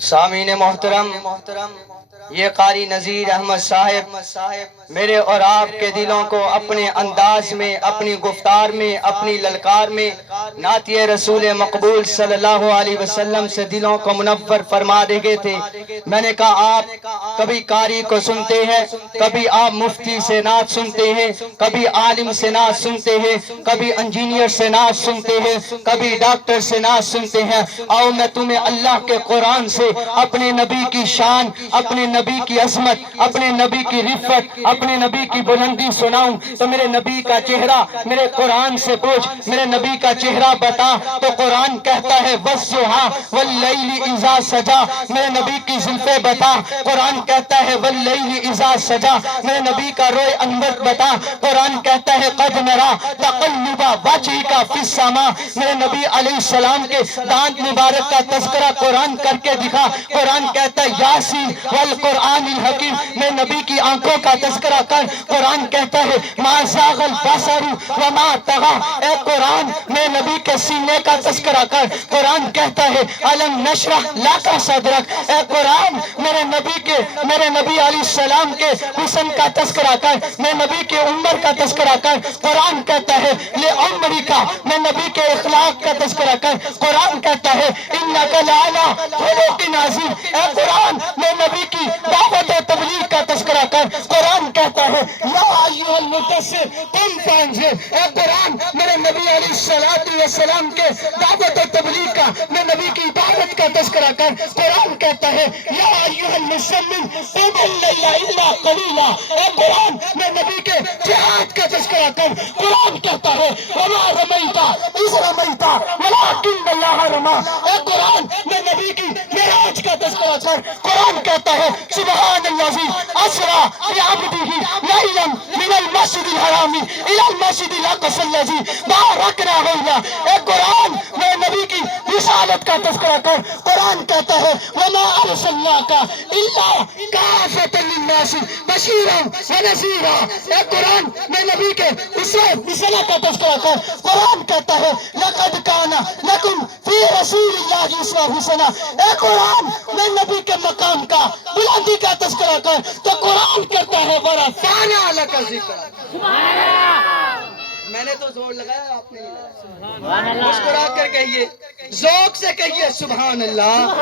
سامعین محترم، یہ قاری نذیر احمد صاحب میرے اور آپ کے دلوں کو اپنے انداز میں، اپنی گفتار میں، اپنی للکار میں نعتِ رسول مقبول صلی اللہ علیہ وسلم سے دلوں کو منور فرما دے گئے تھے۔ میں نے کہا آپ کبھی قاری کو سنتے ہیں، کبھی آپ مفتی سے نعت سنتے ہیں، کبھی عالم سے نعت سنتے ہیں، کبھی انجینئر سے نعت سنتے ہیں، کبھی ڈاکٹر سے نعت سنتے ہیں۔ آؤ میں تمہیں اللہ کے قرآن سے اپنے نبی کی شان، اپنے نبی کی عظمت، اپنے نبی کی رفت، اپنے نبی کی بلندی سناؤں تو میرے نبی کا چہرہ میرے قرآن سے پوچھ، میرے نبی کا چہرہ بتا تو قرآن کہتا ہے وَالضُّحَىٰ وَاللَّيْلِ إِذَا سَجَىٰ۔ میرے نبی کی زلفیں بتا، قرآن کہتا ہے وَاللَّيْلِ إِذَا سَجَىٰ۔ میرے نبی کا روئے انور بتا، قرآن کہتا ہے قَدْ نَرَىٰ تَقَلُّبَ وَجْهِكَ فِي السَّمَاءِ۔ میرے نبی علیہ السلام کے دانت مبارک کا تذکرہ قرآن کر کے دکھا، قرآن کہتا ہے یاسین والقرآن الحکیم۔ میرے نبی کی آنکھوں کا تذکرہ کر، قرآن کہتا ہے ما زاغ البصر وما طغى۔ اے قرآن میرے نبی کے سینے کا تذکرہ کر، قرآن کہتا ہے الم نشرح لک صدرک۔ اے قرآن میرے نبی علیہ السلام کے حسن کا تذکرہ کر، میرے نبی کے عمر کا تذکرہ کر، قرآن کہتا ہے لعمرک۔ میرے نبی کے اخلاق کا تذکرہ کر، قرآن کہتا ہے انک لعلی خلق عظیم۔ اے قرآن میرے نبی کی دعوت و تبلیغ کا تذکرہ کر، قرآن کہتا ہے یا ایھا المدثر قم فانذر۔ اے قرآن میرے نبی علیہ السلام کے دعوت و تبلیغ کا، میرے نبی کی دعوت کا تذکرہ کر، قرآن کہتا ہے یا ایھا المزمل قم اللیل الا قلیلا۔ اے قرآن میرے نبی کے جہاد کا تذکرہ کر، قرآن کہتا ہے وما رمیت اذ رمیت ولکن اللہ رمی۔ اے قرآن میرے نبی کی معراج کا تذکرہ کر، قرآن کہتا ہے سبحان الذی اسری بعبدہ لیلا من المسجد الحرام الی المسجد الاقصی الذی بارکنا حولہ۔ اے قرآن میرے نبی کی رسالت کا تذکرہ کر، قرآن کہتا ہے وما ارسلناک الا کافۃ للناس بشیرا ونذیرا۔ اے قرآن میرے نبی کے اسوہ حسنہ کا تذکرہ کر، قرآن کہتا ہے لقد کان لکم فی رسول اللہ اسوہ حسنہ۔ اے قرآن میرے نبی کے مقام کا، بلندی کا تذکرہ کر تو قرآن کہتا ہے ورفعنا لک ذکرک۔ میں نے تو زور لگایا، آپ نے نہیں لگایا۔ مسکرا کر کہیے، ذوق سے کہیے سبحان اللہ۔